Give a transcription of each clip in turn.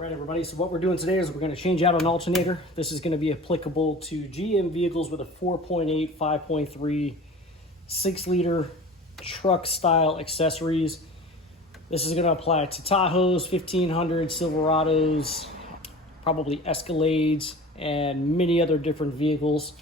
Right, everybody, so what we're doing today is we're going to change out an alternator. This is going to be applicable to GM vehicles with a 4.8, 5.3, 6-liter truck style accessories. This is going to apply to Tahoes, 1500, Silverados, probably Escalades, and many other different vehicles.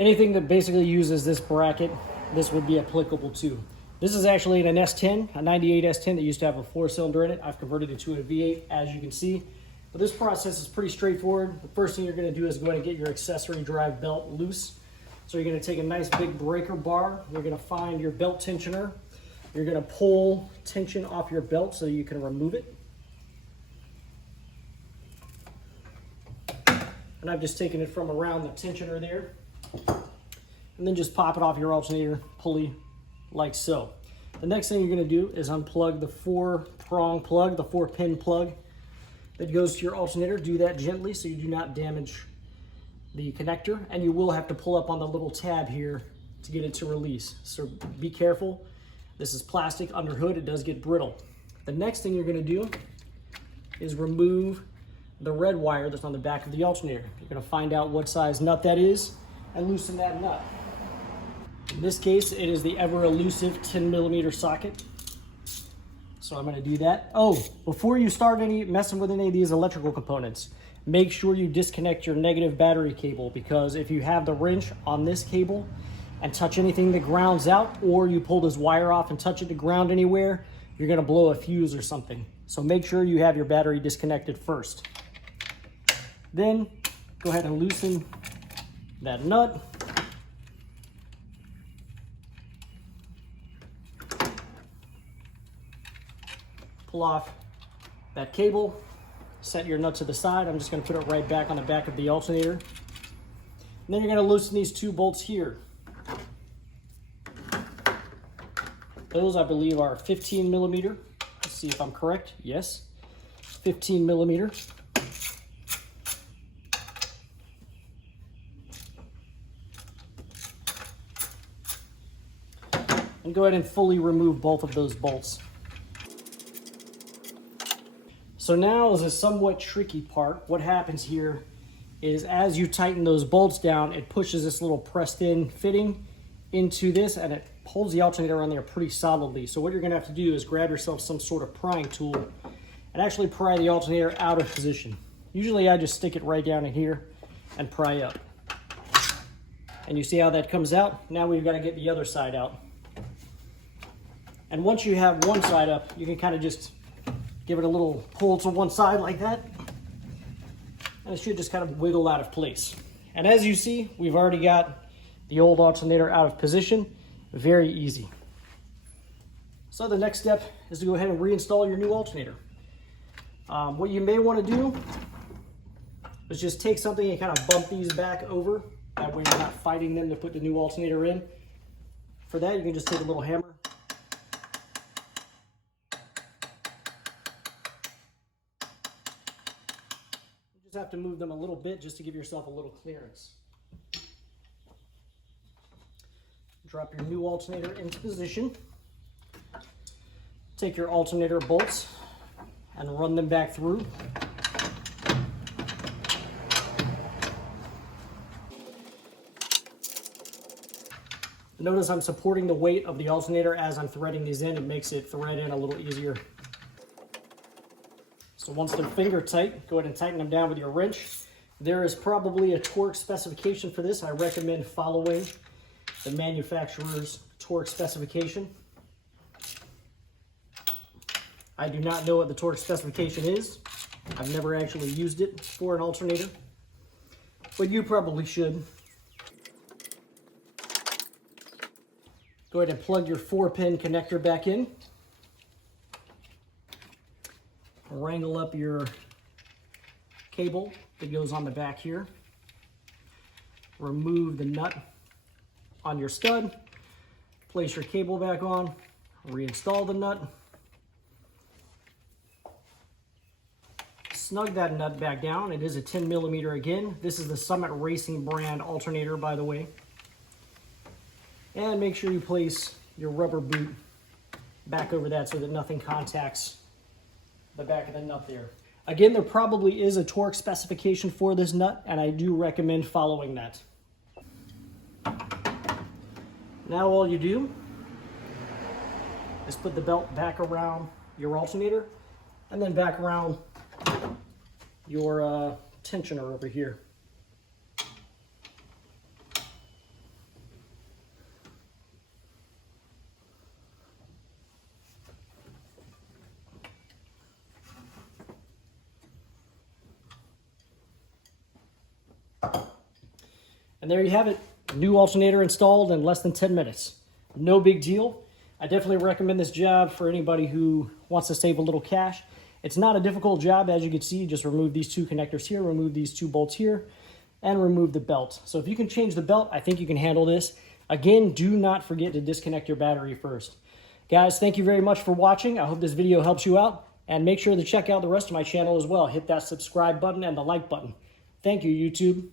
Anything that basically uses this bracket, this would be applicable to. This is actually an S10, a 98 S10 that used to have a 4-cylinder in it. I've converted it to a V8, as you can see. But this process is pretty straightforward. The first thing you're going to do is go ahead and get your accessory drive belt loose. So you're going to take a nice big breaker bar. You're going to find your belt tensioner. You're going to pull tension off your belt so you can remove it. And I've just taken it from around the tensioner there. And then just pop it off your alternator pulley like so. The next thing you're going to do is unplug the 4-prong plug, the 4-pin plug that goes to your alternator. Do that gently so you do not damage the connector, and you will have to pull up on the little tab here to get it to release. So be careful. This is plastic under hood. It does get brittle. The next thing you're going to do is remove the red wire that's on the back of the alternator. You're going to find out what size nut that is and loosen that nut. In this case, it is the ever elusive 10mm socket. So I'm going to do that. Oh, before you start messing with any of these electrical components, make sure you disconnect your negative battery cable, because if you have the wrench on this cable and touch anything that grounds out, or you pull this wire off and touch it to ground anywhere, you're going to blow a fuse or something. So make sure you have your battery disconnected first. Then go ahead and loosen that nut. Pull off that cable, set your nut to the side. I'm just going to put it right back on the back of the alternator. And then you're going to loosen these 2 bolts here. Those, I believe, are 15mm. Let's see if I'm correct. Yes, 15mm. And go ahead and fully remove both of those bolts. So now is a somewhat tricky part. What happens here is as you tighten those bolts down, it pushes this little pressed in fitting into this, and it holds the alternator on there pretty solidly. So what you're gonna have to do is grab yourself some sort of prying tool and actually pry the alternator out of position. Usually I just stick it right down in here and pry up. And you see how that comes out? Now we've got to get the other side out. And once you have one side up, you can kind of just give it a little pull to one side like that, and it should just kind of wiggle out of place. And as you see, we've already got the old alternator out of position. Very easy. So the next step is to go ahead and reinstall your new alternator. What you may want to do is just take something and kind of bump these back over. That way you're not fighting them to put the new alternator in. For that, you can just take a little hammer. Just have to move them a little bit just to give yourself a little clearance. Drop your new alternator into position. Take your alternator bolts and run them back through. Notice I'm supporting the weight of the alternator as I'm threading these in. It makes it thread in a little easier. So once they're finger tight, go ahead and tighten them down with your wrench. There is probably a torque specification for this. I recommend following the manufacturer's torque specification. I do not know what the torque specification is. I've never actually used it for an alternator, but you probably should. Go ahead and plug your 4-pin connector back in. Wrangle up your cable that goes on the back here. Remove the nut on your stud. Place your cable back on. Reinstall the nut. Snug that nut back down. It is a 10mm again. This is the Summit Racing brand alternator, by the way. And make sure you place your rubber boot back over that so that nothing contacts the back of the nut there. Again, there probably is a torque specification for this nut, and I do recommend following that. Now all you do is put the belt back around your alternator and then back around your tensioner over here. And there you have it, new alternator installed in less than 10 minutes. No big deal. I definitely recommend this job for anybody who wants to save a little cash. It's not a difficult job, as you can see. Just remove these two connectors here, remove these two bolts here, and remove the belt. So if you can change the belt, I think you can handle this. Again, do not forget to disconnect your battery first. Guys, thank you very much for watching. I hope this video helps you out, and make sure to check out the rest of my channel as well. Hit that subscribe button and the like button. Thank you, YouTube.